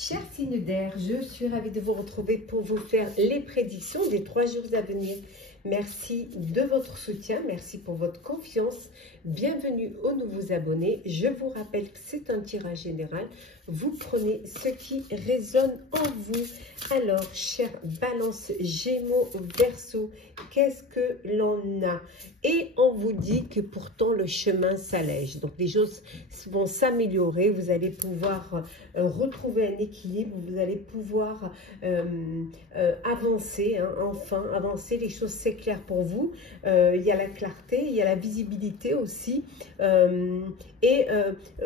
Chers signes d'air, je suis ravie de vous retrouver pour vous faire les prédictions des 3 jours à venir. Merci de votre soutien, merci pour votre confiance. Bienvenue aux nouveaux abonnés. Je vous rappelle que c'est un tirage général. Vous prenez ce qui résonne en vous. Alors, chers Balance, Gémeaux, Verseau, qu'est-ce que l'on a? Et on vous dit que pourtant le chemin s'allège. Donc, les choses vont s'améliorer. Vous allez pouvoir retrouver un équilibre. Vous allez pouvoir avancer, hein, enfin avancer. Les choses s'éclairent pour vous. Il y a la clarté, il y a la visibilité aussi.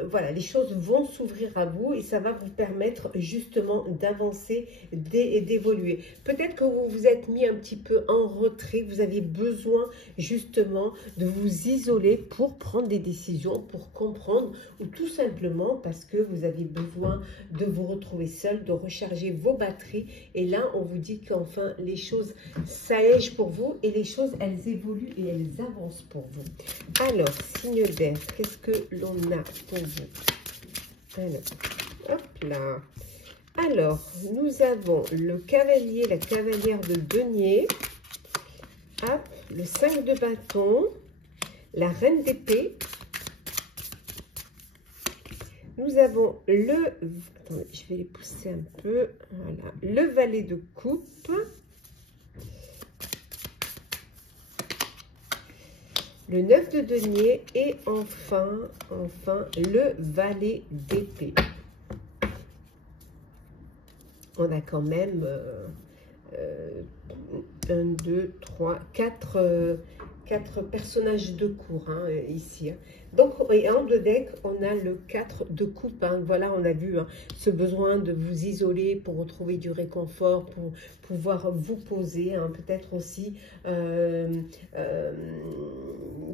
Voilà, les choses vont s'ouvrir à vous et ça va vous permettre justement d'avancer et d'évoluer. Peut-être que vous vous êtes mis un petit peu en retrait, vous aviez besoin justement de vous isoler pour prendre des décisions, pour comprendre, ou tout simplement parce que vous aviez besoin de vous retrouver seul, de recharger vos batteries. Et là, on vous dit qu'enfin, les choses s'allègent pour vous et les choses, elles évoluent et elles avancent pour vous. Alors, signe d'air, qu'est-ce que l'on a pour vous? Alors, hop là. Alors, nous avons le cavalier, la cavalière de denier, hop, le 5 de bâton, la reine d'épée. Nous avons le, attendez, je vais les pousser un peu, voilà, le valet de coupe, le 9 de denier et enfin le valet d'épée. On a quand même 1, 2, 3, 4 personnages de cour hein, ici. Hein. Donc, et en deux decks, on a le 4 de coupe. Hein. Voilà, on a vu hein, ce besoin de vous isoler pour retrouver du réconfort, pour pouvoir vous poser. Hein. Peut-être aussi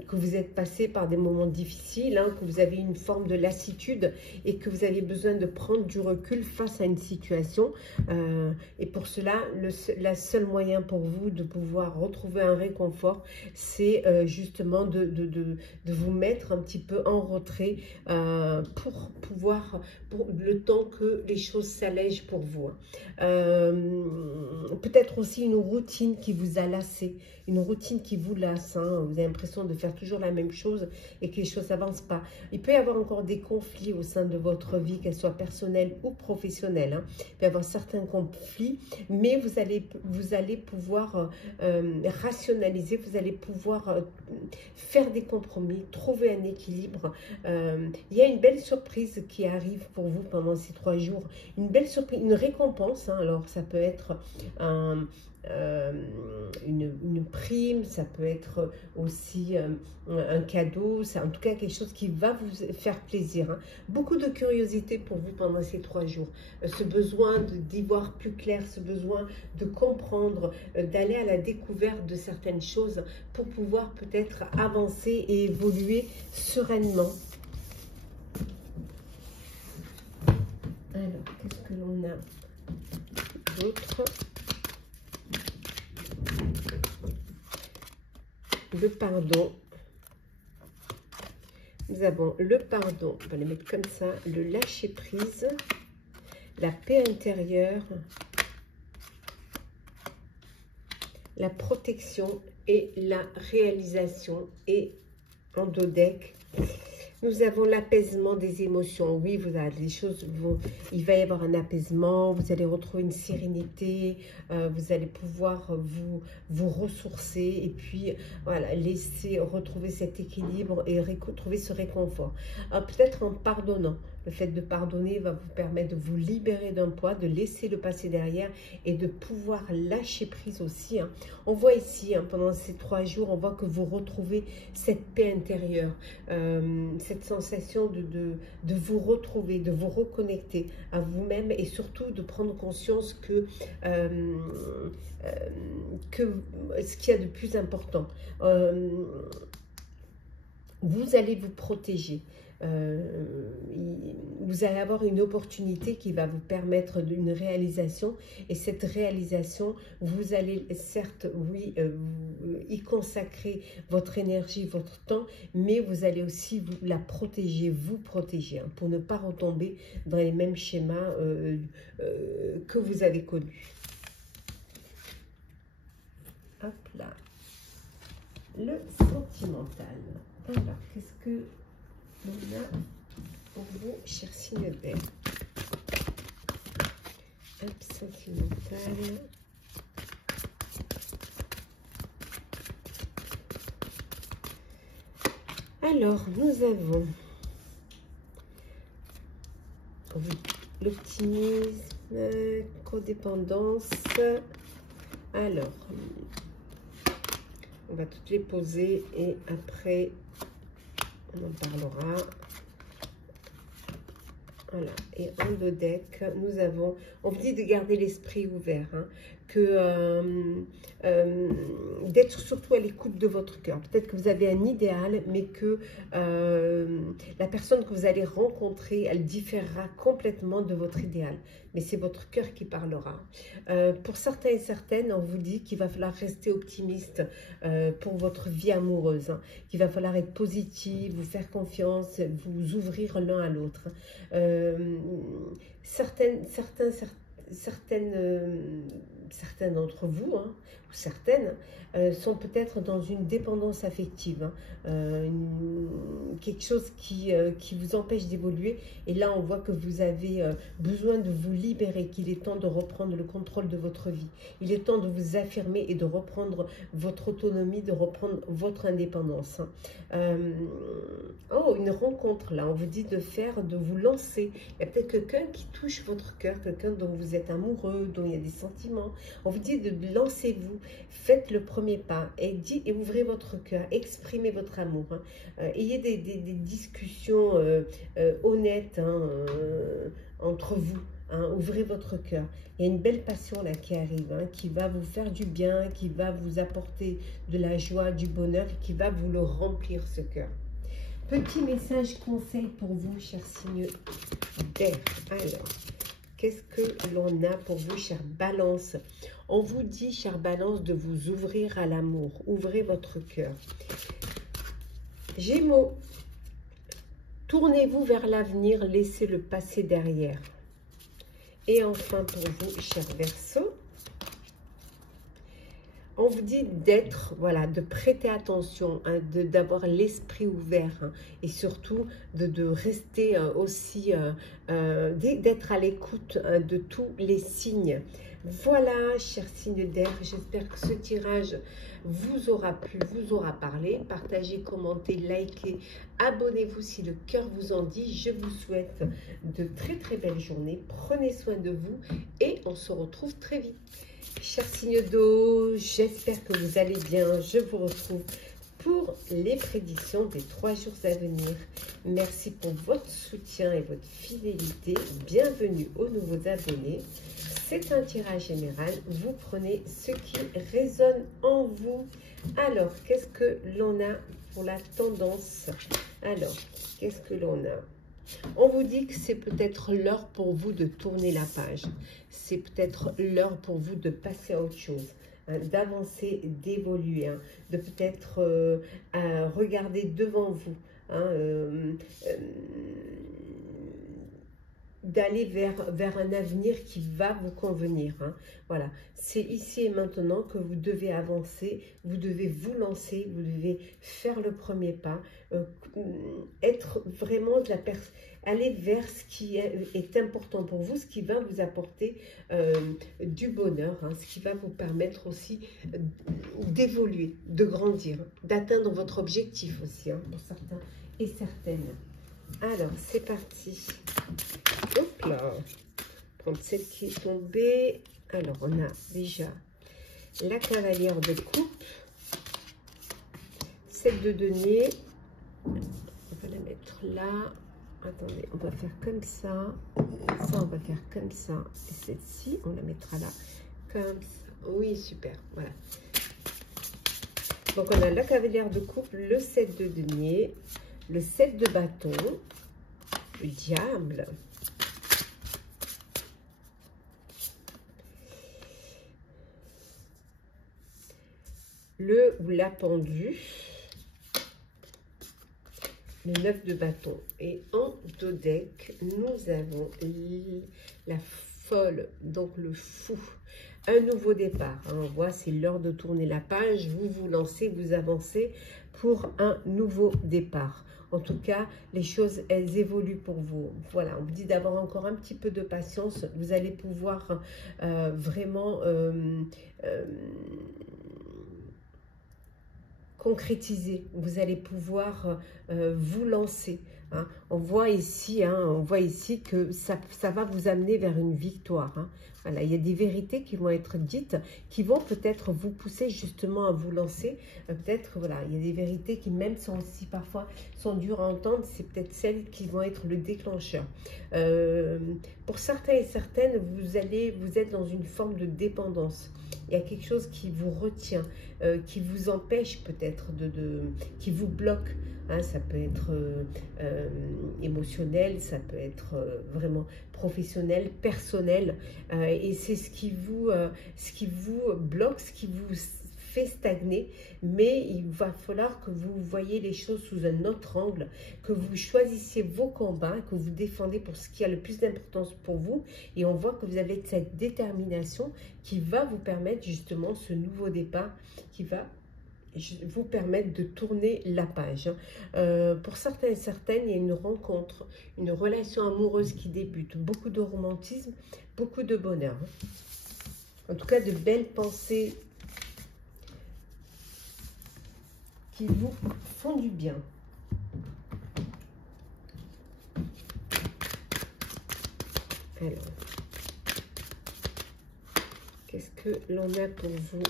que vous êtes passé par des moments difficiles, hein, que vous avez une forme de lassitude et que vous avez besoin de prendre du recul face à une situation. Et pour cela, le seul moyen pour vous de pouvoir retrouver un réconfort, c'est justement de vous mettre un petit peu en retrait pour le temps que les choses s'allègent pour vous. Peut-être aussi une routine qui vous a lassé, une routine qui vous lasse. Hein. Vous avez l'impression de faire toujours la même chose et que les choses n'avancent pas. Il peut y avoir encore des conflits au sein de votre vie, qu'elles soient personnelles ou professionnelles. Hein. Il peut y avoir certains conflits, mais vous allez pouvoir rationaliser, vous allez pouvoir faire des compromis, trouver un équilibre. Il y a une belle surprise qui arrive pour vous pendant ces 3 jours. Une belle surprise, une récompense. Hein. Alors, ça peut être une prime, ça peut être aussi un cadeau, c'est en tout cas quelque chose qui va vous faire plaisir. Hein. Beaucoup de curiosité pour vous pendant ces 3 jours. Ce besoin d'y voir plus clair, ce besoin de comprendre, d'aller à la découverte de certaines choses pour pouvoir peut-être avancer et évoluer sereinement. Alors, qu'est-ce que l'on a d'autre? Le pardon. Nous avons le pardon, on va les mettre comme ça, le lâcher prise, la paix intérieure, la protection et la réalisation. Et en dos deck, nous avons l'apaisement des émotions. Oui, vous avez les choses il va y avoir un apaisement, vous allez retrouver une sérénité, vous allez pouvoir vous ressourcer et puis voilà, laisser retrouver cet équilibre et retrouver ce réconfort. Peut-être en pardonnant. Le fait de pardonner va vous permettre de vous libérer d'un poids, de laisser le passé derrière et de pouvoir lâcher prise aussi. Hein. On voit ici, hein, pendant ces 3 jours, on voit que vous retrouvez cette paix intérieure, cette sensation de vous retrouver, de vous reconnecter à vous-même et surtout de prendre conscience que ce qu'il y a de plus important, vous allez vous protéger. vous allez avoir une opportunité qui va vous permettre une réalisation. Et cette réalisation, vous allez certes, oui, y consacrer votre énergie, votre temps, mais vous allez aussi la protéger, vous protéger, hein, pour ne pas retomber dans les mêmes schémas que vous avez connus. Hop là. Le sentimental. Alors, qu'est-ce que on a pour vous, cher signe vert? Hop, sentimental. Alors, nous avons l'optimisme, codépendance. Alors, on va toutes les poser et après, on en parlera. Voilà, et en deux decks, nous avons, on vous dit de garder l'esprit ouvert, hein, d'être surtout à l'écoute de votre cœur. Peut-être que vous avez un idéal, mais que la personne que vous allez rencontrer, elle différera complètement de votre idéal. Mais c'est votre cœur qui parlera. Pour certains et certaines, on vous dit qu'il va falloir rester optimiste pour votre vie amoureuse, hein, qu'il va falloir être positif, vous faire confiance, vous ouvrir l'un à l'autre. Certains d'entre vous, hein, ou certaines, sont peut-être dans une dépendance affective, hein, quelque chose qui vous empêche d'évoluer. Et là, on voit que vous avez besoin de vous libérer, qu'il est temps de reprendre le contrôle de votre vie. Il est temps de vous affirmer et de reprendre votre autonomie, de reprendre votre indépendance. Hein. Oh, une rencontre, là, on vous dit de vous lancer. Il y a peut-être quelqu'un qui touche votre cœur, quelqu'un dont vous êtes amoureux, dont il y a des sentiments. On vous dit de lancez-vous, faites le premier pas et ouvrez votre cœur, exprimez votre amour. Hein. Ayez des discussions honnêtes, hein, entre vous. Hein, ouvrez votre cœur. Il y a une belle passion là qui arrive, hein, qui va vous faire du bien, qui va vous apporter de la joie, du bonheur, qui va vous le remplir ce cœur. Petit message conseil pour vous, chers signes d'air. Alors, qu'est-ce que l'on a pour vous, chère Balance? On vous dit, chère Balance, de vous ouvrir à l'amour. Ouvrez votre cœur. Gémeaux, tournez-vous vers l'avenir, laissez le passé derrière. Et enfin, pour vous, chers Verseaux, on vous dit d'être, voilà, de prêter attention, hein, d'avoir l'esprit ouvert, hein, et surtout de rester aussi, d'être à l'écoute, hein, de tous les signes. Voilà, chers signes d'air, j'espère que ce tirage vous aura plu, vous aura parlé. Partagez, commentez, likez, abonnez-vous si le cœur vous en dit. Je vous souhaite de très très belles journées. Prenez soin de vous et on se retrouve très vite. Chers signes d'eau, j'espère que vous allez bien. Je vous retrouve pour les prédictions des 3 jours à venir. Merci pour votre soutien et votre fidélité. Bienvenue aux nouveaux abonnés. C'est un tirage général. Vous prenez ce qui résonne en vous. Alors, qu'est-ce que l'on a pour la tendance? Alors, qu'est-ce que l'on a? On vous dit que c'est peut-être l'heure pour vous de tourner la page. C'est peut-être l'heure pour vous de passer à autre chose, hein, d'avancer, d'évoluer, hein, de peut-être regarder devant vous, hein, d'aller vers un avenir qui va vous convenir. Hein. Voilà, c'est ici et maintenant que vous devez avancer, vous devez vous lancer, vous devez faire le premier pas, être vraiment de la personne, aller vers ce qui est important pour vous, ce qui va vous apporter du bonheur, hein, ce qui va vous permettre aussi d'évoluer, de grandir, d'atteindre votre objectif aussi, hein, pour certains et certaines. Alors, c'est parti. Hop là. Prendre celle qui est tombée. Alors, on a déjà la cavalière de coupe. Celle de denier. On va la mettre là. Attendez, on va faire comme ça. Ça, on va faire comme ça. Et celle-ci, on la mettra là. Comme ça. Oui, super. Voilà. Donc, on a la cavalière de coupe, le 7 de denier, le 7 de bâton, le diable, le ou la pendue, le 9 de bâton. Et en dos deck, nous avons la folle, donc le fou. Un nouveau départ. Hein. On voit, c'est l'heure de tourner la page. Vous vous lancez, vous avancez pour un nouveau départ. En tout cas, les choses, elles évoluent pour vous. Voilà, on vous dit d'avoir encore un petit peu de patience. Vous allez pouvoir vraiment concrétiser. Vous allez pouvoir vous lancer. Hein. On voit ici que ça va vous amener vers une victoire. Hein. Voilà, il y a des vérités qui vont être dites, qui vont peut-être vous pousser justement à vous lancer. Peut-être, voilà, il y a des vérités qui même sont aussi parfois sont dures à entendre. C'est peut-être celles qui vont être le déclencheur. Pour certains et certaines, vous êtes dans une forme de dépendance. Il y a quelque chose qui vous retient, qui vous empêche peut-être, qui vous bloque. Hein, ça peut être émotionnel, ça peut être vraiment professionnel, personnel. Et c'est ce qui vous bloque, ce qui vous fait stagner. Mais il va falloir que vous voyez les choses sous un autre angle, que vous choisissiez vos combats, que vous défendez pour ce qui a le plus d'importance pour vous. Et on voit que vous avez cette détermination qui va vous permettre justement ce nouveau départ, qui va vous permettre de tourner la page. Pour certains et certaines, il y a une rencontre, une relation amoureuse qui débute. Beaucoup de romantisme, beaucoup de bonheur. En tout cas, de belles pensées qui vous font du bien. Alors, qu'est-ce que l'on a pour vous,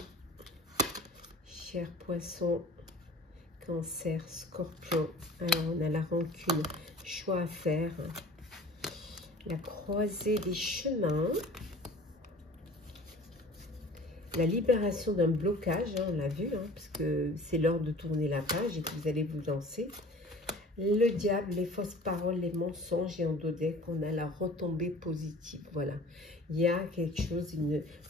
chers poissons, cancer, scorpion? Alors, on a la rancune, choix à faire, la croisée des chemins, la libération d'un blocage, hein, on l'a vu, hein, parce que c'est l'heure de tourner la page et que vous allez vous lancer. Le diable, les fausses paroles, les mensonges, et en dos deck, on a la retombée positive. Voilà, il y a quelque chose,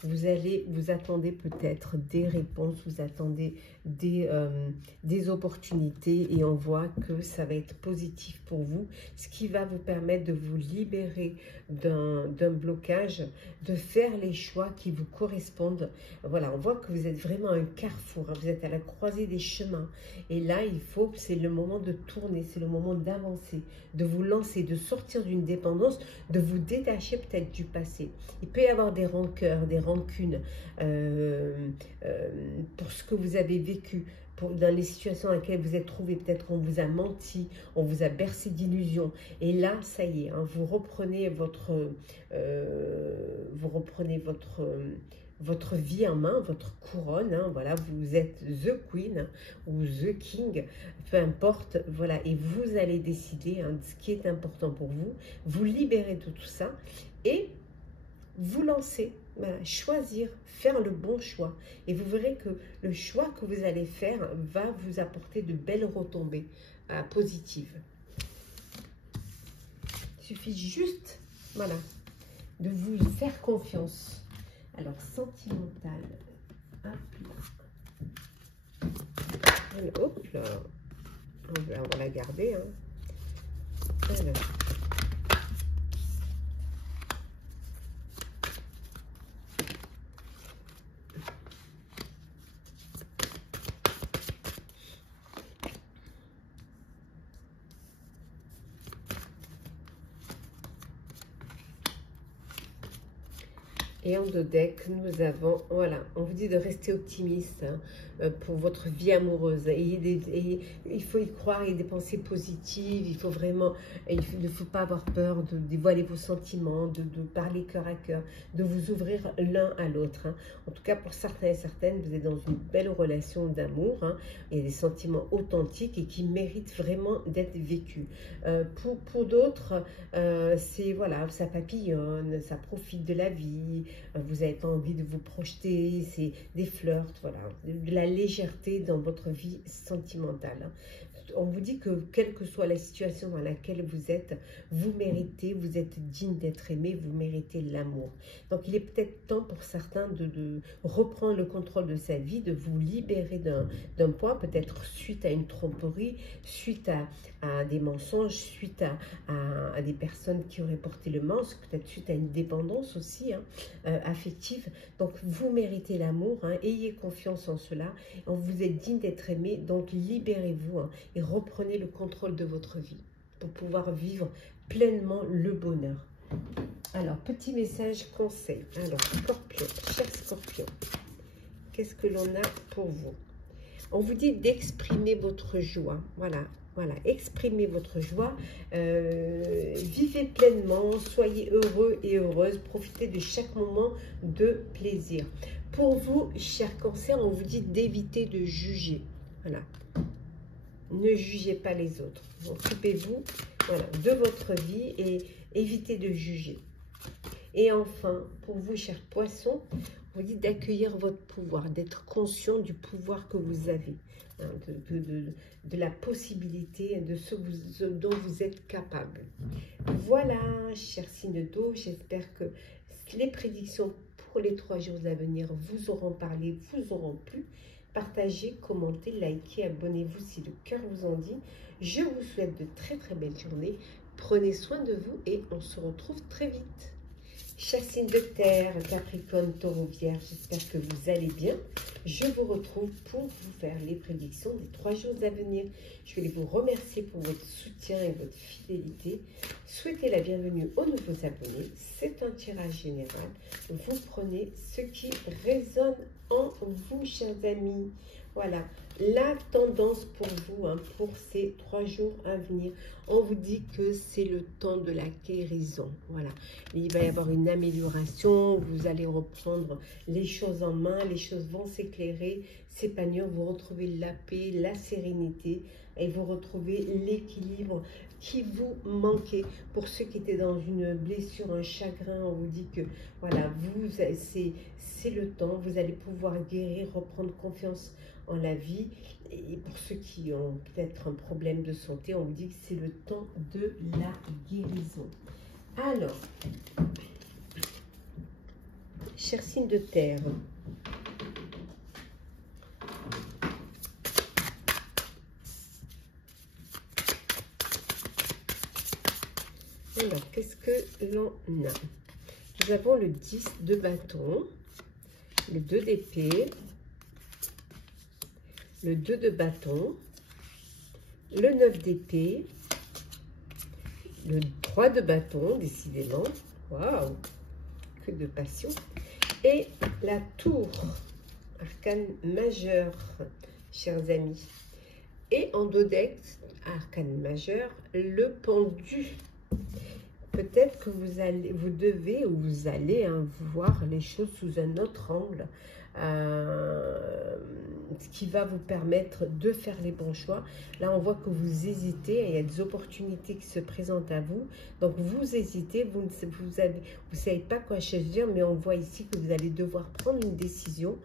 vous attendez peut-être des réponses, vous attendez des opportunités, et on voit que ça va être positif pour vous, ce qui va vous permettre de vous libérer d'un blocage, de faire les choix qui vous correspondent. Voilà, on voit que vous êtes vraiment à un carrefour, hein, vous êtes à la croisée des chemins, et là, c'est le moment de tourner, c'est le moment d'avancer, de vous lancer, de sortir d'une dépendance, de vous détacher peut-être du passé. Il peut y avoir des rancœurs, des rancunes pour ce que vous avez vécu, dans les situations dans lesquelles vous êtes trouvé. Peut-être qu'on vous a menti, on vous a bercé d'illusions. Et là, ça y est, hein, vous reprenez votre vie en main, votre couronne, hein, voilà, vous êtes the queen, hein, ou the king, peu importe, voilà, et vous allez décider, hein, de ce qui est important pour vous, vous libérer de tout ça, et vous lancer, voilà, choisir, faire le bon choix, et vous verrez que le choix que vous allez faire va vous apporter de belles retombées positives. Il suffit juste, voilà, de vous faire confiance. Alors, sentimental, hop là. Allez, hop là. On va la garder. Hein. Alors. Et en dos deck, nous avons, voilà, on vous dit de rester optimiste, hein, pour votre vie amoureuse. Et il faut y croire, il y a des pensées positives, il faut vraiment, il ne faut pas avoir peur de dévoiler vos sentiments, de parler cœur à cœur, de vous ouvrir l'un à l'autre. Hein. En tout cas, pour certains et certaines, vous êtes dans une belle relation d'amour. Hein. Il y a des sentiments authentiques et qui méritent vraiment d'être vécus. Pour d'autres, c'est, voilà, ça papillonne, ça profite de la vie. Vous n'avez pas envie de vous projeter, c'est des flirts, voilà, de la légèreté dans votre vie sentimentale. Hein. on vous dit que quelle que soit la situation dans laquelle vous êtes méritez, vous êtes digne d'être aimé, vous méritez l'amour. Donc il est peut-être temps pour certains de reprendre le contrôle de sa vie, de vous libérer d'un poids, peut-être suite à une tromperie, suite à des mensonges, suite à des personnes qui auraient porté le masque, peut-être suite à une dépendance aussi affective. Donc vous méritez l'amour, ayez confiance en cela, vous êtes digne d'être aimé, donc libérez-vous et reprenez le contrôle de votre vie pour pouvoir vivre pleinement le bonheur. Alors, petit message conseil. Alors, Scorpion, cher Scorpion, qu'est-ce que l'on a pour vous? On vous dit d'exprimer votre joie. Voilà, exprimez votre joie. Vivez pleinement, soyez heureux et heureuse. Profitez de chaque moment de plaisir. Pour vous, cher Cancer, on vous dit d'éviter de juger. Voilà. Ne jugez pas les autres. Occupez-vous de votre vie et évitez de juger. Et enfin, pour vous, chers poissons, on vous dit d'accueillir votre pouvoir, d'être conscient du pouvoir que vous avez, de la possibilité, de ce dont vous êtes capable. Voilà, chers signes d'eau, j'espère que les prédictions pour les 3 jours à venir vous auront parlé, vous auront plu. Partagez, commentez, likez, abonnez-vous si le cœur vous en dit. Je vous souhaite de très belles journées. Prenez soin de vous et on se retrouve très vite. Chers signes de terre, Capricorne, Taureau, Vierge, j'espère que vous allez bien. Je vous retrouve pour vous faire les prédictions des 3 jours à venir. Je voulais vous remercier pour votre soutien et votre fidélité. Souhaitez la bienvenue aux nouveaux abonnés. C'est un tirage général. Vous prenez ce qui résonne en vous, chers amis. Voilà, la tendance pour vous, pour ces 3 jours à venir. On vous dit que c'est le temps de la guérison. Voilà, il va y avoir une amélioration. Vous allez reprendre les choses en main. Les choses vont s'éclairer, s'épanouir. Vous retrouvez la paix, la sérénité et vous retrouvez l'équilibre qui vous manquait. Pour ceux qui étaient dans une blessure, un chagrin, on vous dit que voilà, c'est le temps. Vous allez pouvoir guérir, reprendre confiance en la vie. Et pour ceux qui ont peut-être un problème de santé, on vous dit que c'est le temps de la guérison. Alors, chers signes de terre, alors, qu'est-ce que l'on a? Nous avons le 10 de bâton, le 2 d'épée, le 2 de bâton, le 9 d'épée, le 3 de bâton, décidément. Waouh, que de passion. Et la tour, arcane majeur, chers amis. Et en dos deck, arcane majeur, le pendu. Peut-être que vous devez ou vous allez voir les choses sous un autre angle, ce qui va vous permettre de faire les bons choix. Là, on voit que vous hésitez, il y a des opportunités qui se présentent à vous. Donc, vous hésitez, vous ne savez pas quoi choisir, mais on voit ici que vous allez devoir prendre une décision,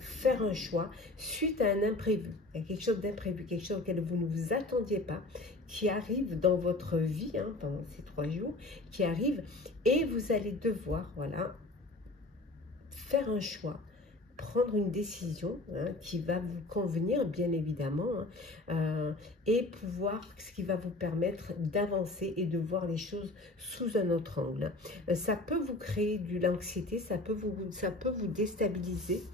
faire un choix suite à un imprévu. Il y a quelque chose d'imprévu, quelque chose auquel vous ne vous attendiez pas, qui arrive dans votre vie pendant ces 3 jours, qui arrive, et vous allez devoir, voilà, faire un choix, prendre une décision qui va vous convenir, bien évidemment, et pouvoir, ce qui va vous permettre d'avancer et de voir les choses sous un autre angle. Ça peut vous créer de l'anxiété, ça peut vous déstabiliser,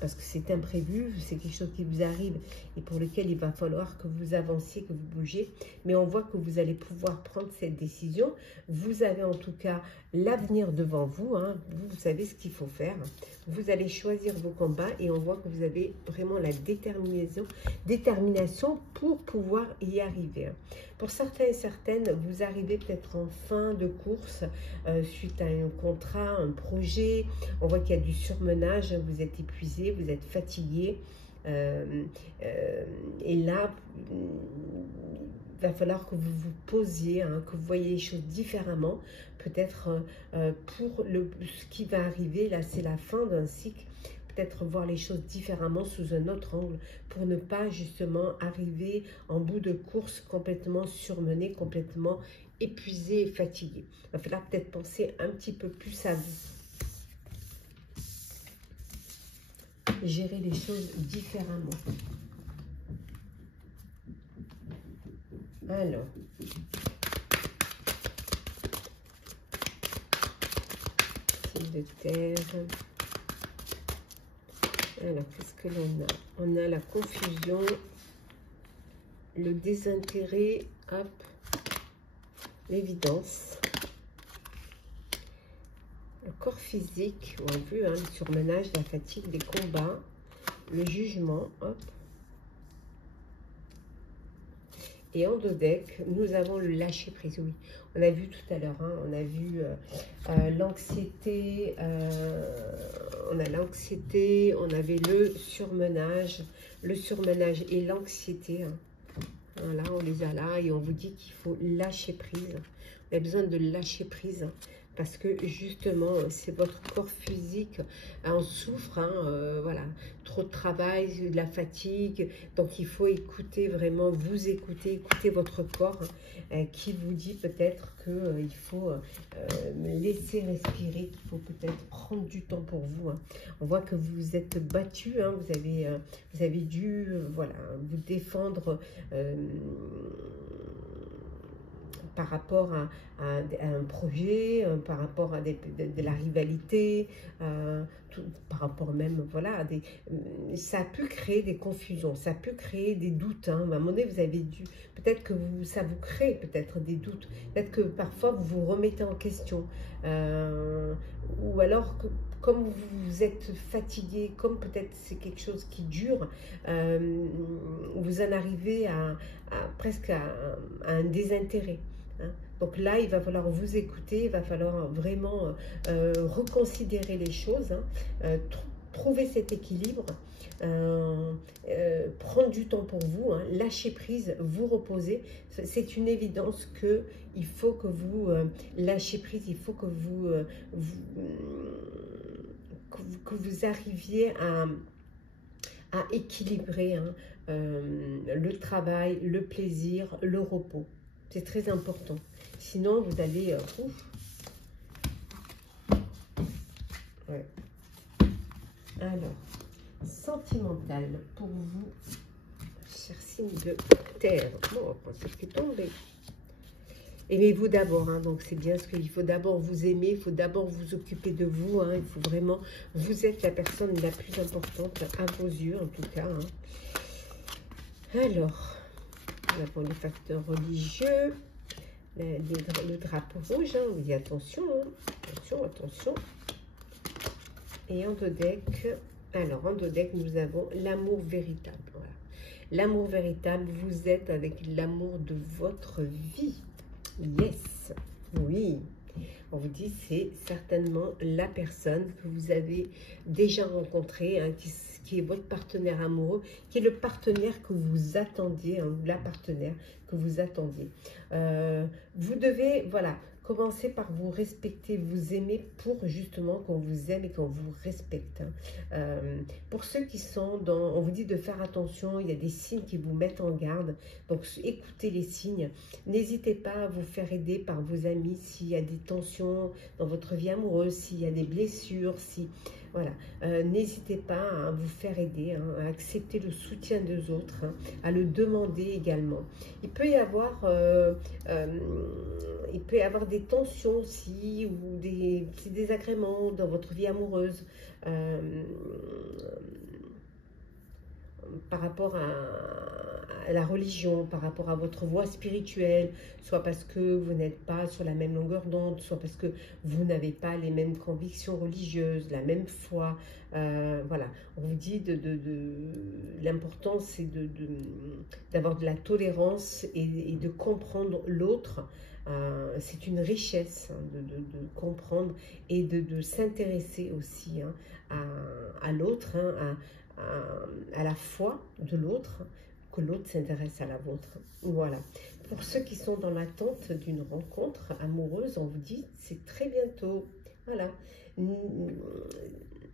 parce que c'est imprévu, c'est quelque chose qui vous arrive et pour lequel il va falloir que vous avanciez, que vous bougez. Mais on voit que vous allez pouvoir prendre cette décision. Vous avez en tout cas l'avenir devant vous. Vous savez ce qu'il faut faire. Vous allez choisir vos combats et on voit que vous avez vraiment la détermination pour pouvoir y arriver. Pour certains et certaines, vous arrivez peut-être en fin de course suite à un contrat, un projet. On voit qu'il y a du surmenage, vous êtes épuisé, vous êtes fatigué. Et là, il va falloir que vous vous posiez, que vous voyez les choses différemment. Peut-être pour ce qui va arriver, là c'est la fin d'un cycle. peut-être voir les choses différemment sous un autre angle pour ne pas justement arriver en bout de course complètement surmené, complètement épuisé et fatigué. Il va falloir peut-être penser un petit peu plus à vous. Gérer les choses différemment. Alors, fil de terre. Alors, qu'est-ce que l'on a? On a la confusion, le désintérêt, hop, l'évidence, le corps physique, on a vu, hein, le surmenage, la fatigue, les combats, le jugement, hop. Et en dos deck, nous avons le lâcher prise, oui. On a vu tout à l'heure, hein, on a vu l'anxiété, on a l'anxiété, on avait le surmenage et l'anxiété. Hein. Voilà, on les a là et on vous dit qu'il faut lâcher prise. On a besoin de lâcher prise. Hein, parce que justement, c'est votre corps physique en souffre, hein, voilà, trop de travail, de la fatigue, donc il faut écouter vraiment, vous écouter votre corps, hein, qui vous dit peut-être qu'il faut laisser respirer, qu'il faut peut-être prendre du temps pour vous. Hein. On voit que vous êtes battu, hein, vous avez dû voilà, vous défendre par rapport à un projet, par rapport à de la rivalité, par rapport même, voilà, à ça a pu créer des confusions, ça a pu créer des doutes. Hein. À un moment donné, vous avez dû, peut-être que ça vous crée peut-être des doutes, peut-être que parfois vous vous remettez en question, ou alors que comme vous êtes fatigué, comme peut-être c'est quelque chose qui dure, vous en arrivez presque à un désintérêt. Hein. Donc là, il va falloir vous écouter, il va falloir vraiment reconsidérer les choses, hein, trouver cet équilibre, prendre du temps pour vous, hein, lâcher prise, vous reposer. C'est une évidence qu'il faut que vous lâchez prise, il faut que vous arriviez à équilibrer, hein, le travail, le plaisir, le repos. C'est très important. Sinon, vous allez... ouais. Alors, sentimental pour vous, cher signe de terre. Bon, ça fait tomber. Aimez-vous d'abord, hein, donc c'est bien ce qu'il faut d'abord vous aimer, il faut d'abord vous occuper de vous, hein, il faut vraiment, vous êtes la personne la plus importante à vos yeux en tout cas. Hein. Alors, nous avons les facteurs religieux, le drapeau rouge, hein, on dit attention, hein, attention, attention. Et en dos deck, alors en dos deck, nous avons l'amour véritable. Voilà. L'amour véritable, vous êtes avec l'amour de votre vie. Yes, oui. On vous dit, c'est certainement la personne que vous avez déjà rencontrée, hein, qui est votre partenaire amoureux, qui est le partenaire que vous attendiez, hein, la partenaire que vous attendiez. Vous devez, voilà, commencer par vous respecter, vous aimer pour justement qu'on vous aime et qu'on vous respecte. Hein. Pour ceux qui sont dans... On vous dit de faire attention, il y a des signes qui vous mettent en garde. Donc écoutez les signes. N'hésitez pas à vous faire aider par vos amis s'il y a des tensions dans votre vie amoureuse, s'il y a des blessures, si... Voilà, n'hésitez pas à vous faire aider, hein, à accepter le soutien des autres, hein, à le demander également. Il peut y avoir des tensions aussi, ou des petits désagréments dans votre vie amoureuse, par rapport à la religion, par rapport à votre voie spirituelle, soit parce que vous n'êtes pas sur la même longueur d'onde, soit parce que vous n'avez pas les mêmes convictions religieuses, la même foi. Voilà, on vous dit l'important c'est d'avoir de la tolérance et de comprendre l'autre. C'est une richesse, hein, de comprendre et de s'intéresser aussi, hein, à l'autre, hein, à la foi de l'autre, que l'autre s'intéresse à la vôtre. Voilà. Pour ceux qui sont dans l'attente d'une rencontre amoureuse, on vous dit c'est très bientôt. Voilà.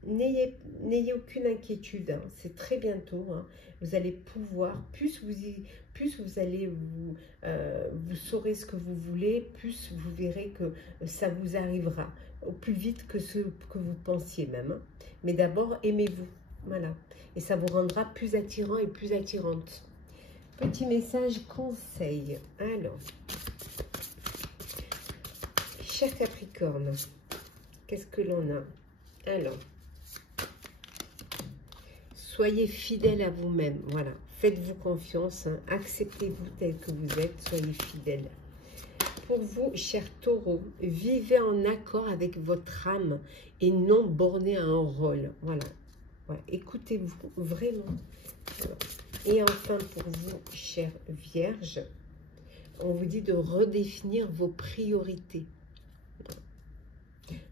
n'ayez aucune inquiétude, hein, c'est très bientôt, hein, vous allez pouvoir, plus vous allez vous saurez ce que vous voulez, plus vous verrez que ça vous arrivera, au plus vite que ce que vous pensiez même, hein. Mais d'abord, aimez-vous, voilà, et ça vous rendra plus attirant et plus attirante. Petit message conseil, alors, cher Capricorne, qu'est-ce que l'on a? Alors, soyez fidèle à vous-même, voilà. Faites-vous confiance, hein. Acceptez-vous tel que vous êtes, soyez fidèle. Pour vous, cher Taureau, vivez en accord avec votre âme et non borné à un rôle. Voilà. Voilà. Écoutez-vous vraiment. Voilà. Et enfin, pour vous, cher Vierge, on vous dit de redéfinir vos priorités.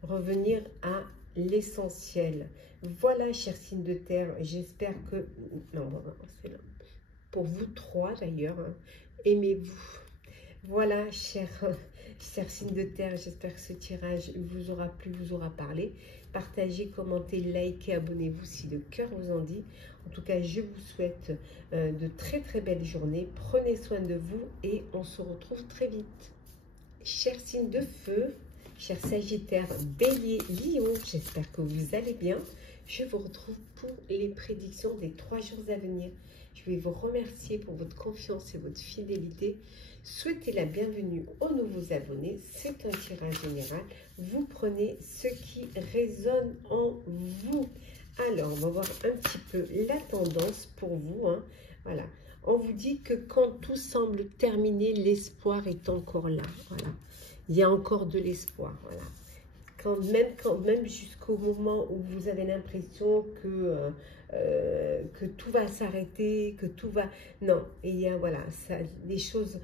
Revenir à l'essentiel. Voilà, cher signe de terre, j'espère que... Non, c'est là. Pour vous trois d'ailleurs, hein, aimez-vous. Voilà, cher signe de terre, j'espère que ce tirage vous aura plu, vous aura parlé. Partagez, commentez, likez, abonnez-vous si le cœur vous en dit. En tout cas, je vous souhaite de très très belles journées. Prenez soin de vous et on se retrouve très vite. Cher signe de feu, cher Sagittaire, Bélier, Lion, j'espère que vous allez bien. Je vous retrouve pour les prédictions des 3 jours à venir. Je vais vous remercier pour votre confiance et votre fidélité. Souhaitez la bienvenue aux nouveaux abonnés. C'est un tirage général. Vous prenez ce qui résonne en vous. Alors, on va voir un petit peu la tendance pour vous, hein. Voilà. On vous dit que quand tout semble terminé, l'espoir est encore là. Voilà. Il y a encore de l'espoir. Voilà. Quand même jusqu'au moment où vous avez l'impression que tout va s'arrêter, que tout va... Non, il y a, voilà, ça, les choses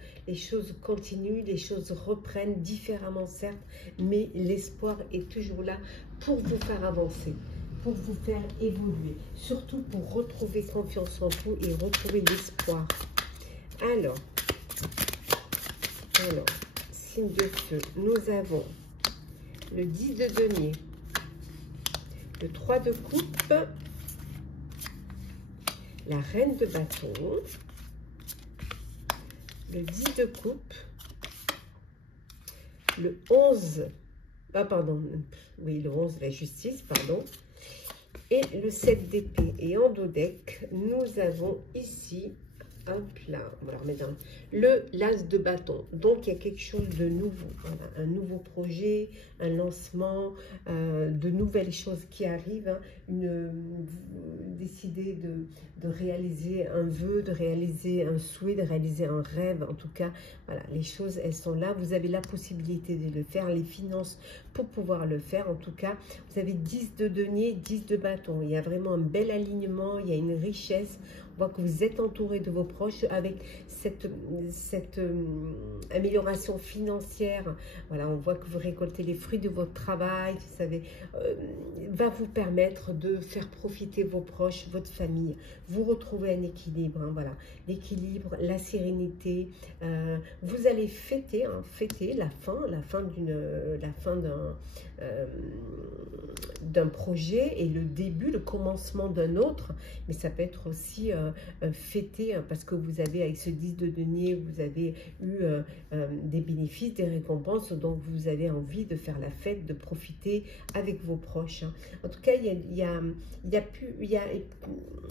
continuent, les choses reprennent différemment certes, mais l'espoir est toujours là pour vous faire avancer, pour vous faire évoluer, surtout pour retrouver confiance en vous et retrouver l'espoir. Alors, signe de feu, nous avons le 10 de denier, le 3 de coupe, la reine de bâton, le 10 de coupe, le 11, oui, le 11, la justice, pardon, et le 7 d'épée. Et en dos deck, nous avons ici, hop là, on va le remettre dans le l'as de bâton. Donc, il y a quelque chose de nouveau. Voilà, un nouveau projet, un lancement, de nouvelles choses qui arrivent. Hein, vous décidez de réaliser un vœu, de réaliser un souhait, de réaliser un rêve. En tout cas, voilà, les choses, elles sont là. Vous avez la possibilité de le faire, les finances pour pouvoir le faire. En tout cas, vous avez 10 de denier, 10 de bâton. Il y a vraiment un bel alignement, il y a une richesse. On voit que vous êtes entouré de vos proches avec cette amélioration financière. Voilà, on voit que vous récoltez les fruits de votre travail, vous savez, va vous permettre de faire profiter vos proches, votre famille. Vous retrouvez un équilibre, hein, voilà, l'équilibre, la sérénité. Vous allez fêter la fin d'un projet et le début, le commencement d'un autre, mais ça peut être aussi fêté, hein, parce que vous avez, avec ce 10 de denier, vous avez eu des bénéfices, des récompenses, donc vous avez envie de faire la fête, de profiter avec vos proches, hein. En tout cas,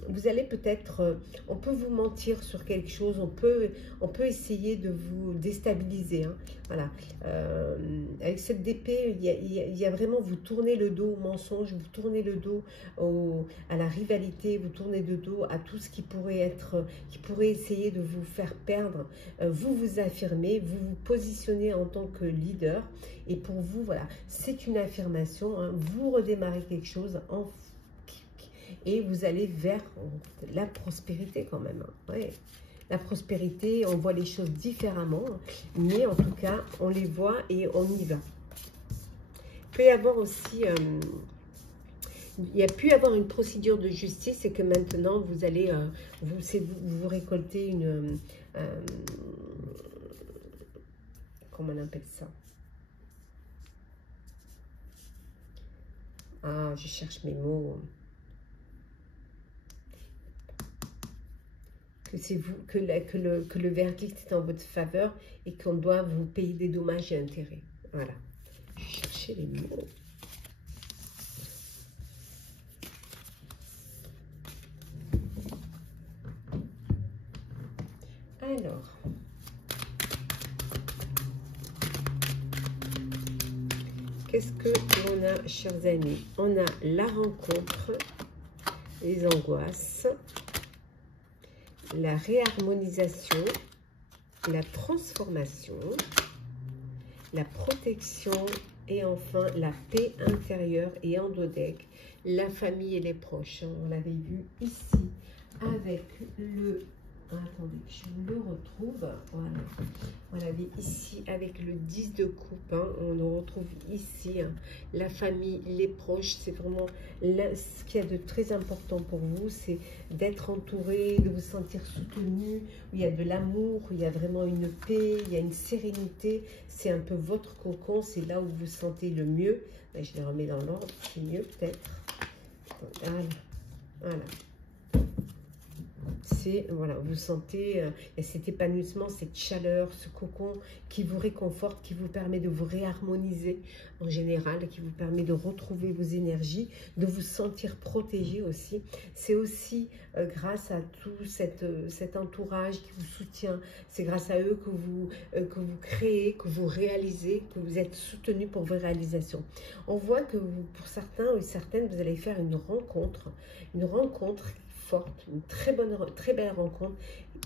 vous allez peut-être, on peut vous mentir sur quelque chose, on peut essayer de vous déstabiliser, hein. Voilà, avec cette d'épée, il y a vraiment, vous tournez le dos au mensonge, vous tournez le dos à la rivalité, vous tournez le dos à tout ce qui pourrait essayer de vous faire perdre. Vous vous affirmez, vous vous positionnez en tant que leader, et pour vous, voilà, c'est une affirmation, hein, vous redémarrez quelque chose et vous allez vers la prospérité quand même, hein. Ouais. La prospérité, on voit les choses différemment, mais en tout cas, on les voit et on y va. Il peut y avoir aussi... il y a pu y avoir une procédure de justice et que maintenant, vous allez... vous récoltez une... comment on appelle ça? Ah, je cherche mes mots. Que c'est vous, que le verdict est en votre faveur et qu'on doit vous payer des dommages et intérêts. Voilà. Je vais chercher les mots. Alors. Qu'est-ce que l'on a, chers amis? On a la rencontre, les angoisses, la réharmonisation, la transformation, la protection et enfin la paix intérieure et endodèque, la famille et les proches. On l'avait vu ici avec le... Attendez, je le retrouve. Voilà. On l'avait ici avec le 10 de coupe. Hein. On le retrouve ici. Hein. La famille, les proches, c'est vraiment ce qu'il y a de très important pour vous. C'est d'être entouré, de vous sentir soutenu. Il y a de l'amour, il y a vraiment une paix, il y a une sérénité. C'est un peu votre cocon. C'est là où vous vous sentez le mieux. Là, je les remets dans l'ordre. C'est mieux peut-être. Voilà. Voilà. Voilà, vous sentez cet épanouissement, cette chaleur, ce cocon qui vous réconforte, qui vous permet de vous réharmoniser en général, qui vous permet de retrouver vos énergies, de vous sentir protégé aussi. C'est aussi grâce à tout cet entourage qui vous soutient, c'est grâce à eux que vous créez, que vous réalisez, que vous êtes soutenu pour vos réalisations. On voit que pour certains ou certaines, vous allez faire une rencontre forte, une très belle rencontre,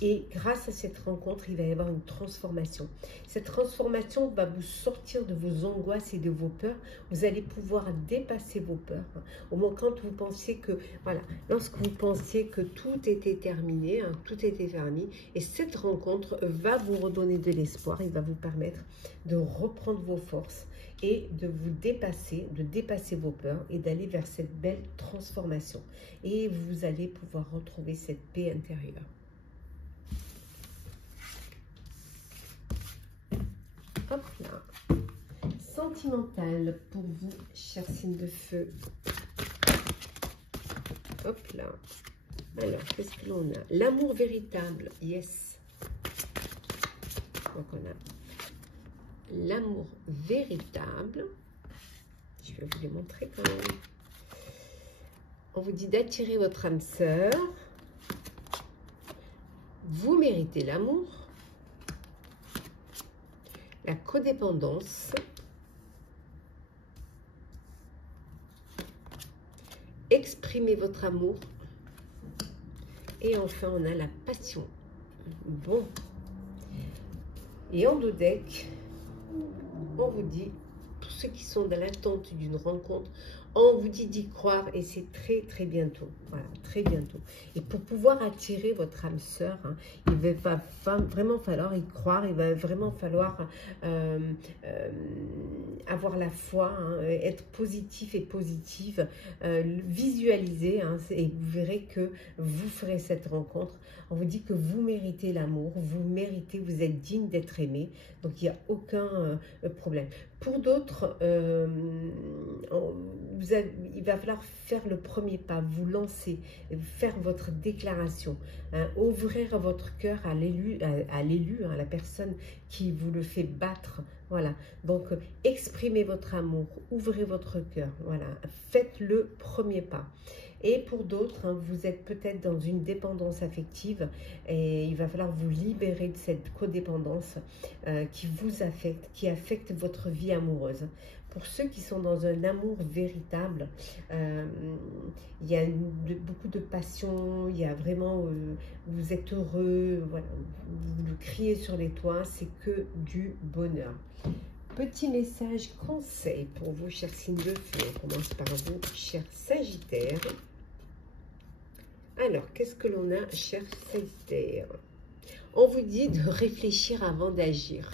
et grâce à cette rencontre, il va y avoir une transformation. Cette transformation va vous sortir de vos angoisses et de vos peurs. Vous allez pouvoir dépasser vos peurs. Au moment quand vous pensiez que, voilà, lorsque vous pensiez que tout était terminé, hein, tout était permis, et cette rencontre va vous redonner de l'espoir, il va vous permettre de reprendre vos forces et de vous dépasser, de dépasser vos peurs et d'aller vers cette belle transformation. Et vous allez pouvoir retrouver cette paix intérieure. Hop là. Sentimental pour vous, chers signes de feu. Hop là. Alors, qu'est-ce que l'on a? L'amour véritable, yes. Donc, on a l'amour véritable. Je vais vous les montrer quand même. On vous dit d'attirer votre âme sœur. Vous méritez l'amour. La codépendance. Exprimez votre amour. Et enfin, on a la passion. Bon. Et en dos deck, on vous dit, pour ceux qui sont dans l'attente d'une rencontre, on vous dit d'y croire et c'est très très bientôt. Voilà, très bientôt. Et pour pouvoir attirer votre âme sœur, hein, il va vraiment falloir y croire, il va vraiment falloir avoir la foi, hein, être positif et positive, visualiser, hein, et vous verrez que vous ferez cette rencontre. On vous dit que vous méritez l'amour, vous méritez, vous êtes digne d'être aimé, donc il n'y a aucun problème. Pour d'autres, il va falloir faire le premier pas, vous lancer, faire votre déclaration, hein, ouvrir votre cœur à l'élu, à la personne qui vous le fait battre. Voilà, donc exprimez votre amour, ouvrez votre cœur, voilà, faites le premier pas. Et pour d'autres, hein, vous êtes peut-être dans une dépendance affective et il va falloir vous libérer de cette codépendance qui vous affecte, qui affecte votre vie amoureuse. Pour ceux qui sont dans un amour véritable, il y a beaucoup de passion, il y a vraiment, vous êtes heureux, voilà, vous le criez sur les toits, c'est que du bonheur. Petit message conseil pour vous, chers signes de feu. On commence par vous, chers Sagittaires. Alors, qu'est-ce que l'on a, chers Sagittaires? On vous dit de réfléchir avant d'agir.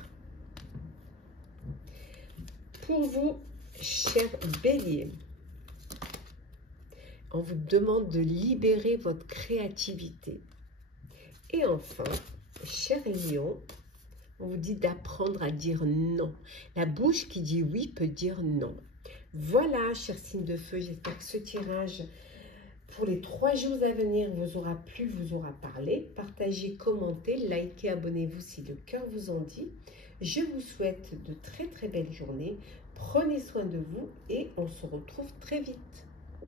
Pour vous, chers Béliers, on vous demande de libérer votre créativité. Et enfin, chers Lions, on vous dit d'apprendre à dire non. La bouche qui dit oui peut dire non. Voilà, chers signes de feu, j'espère que ce tirage pour les 3 jours à venir vous aura plu, vous aura parlé. Partagez, commentez, likez, abonnez-vous si le cœur vous en dit. Je vous souhaite de très très belles journées. Prenez soin de vous et on se retrouve très vite.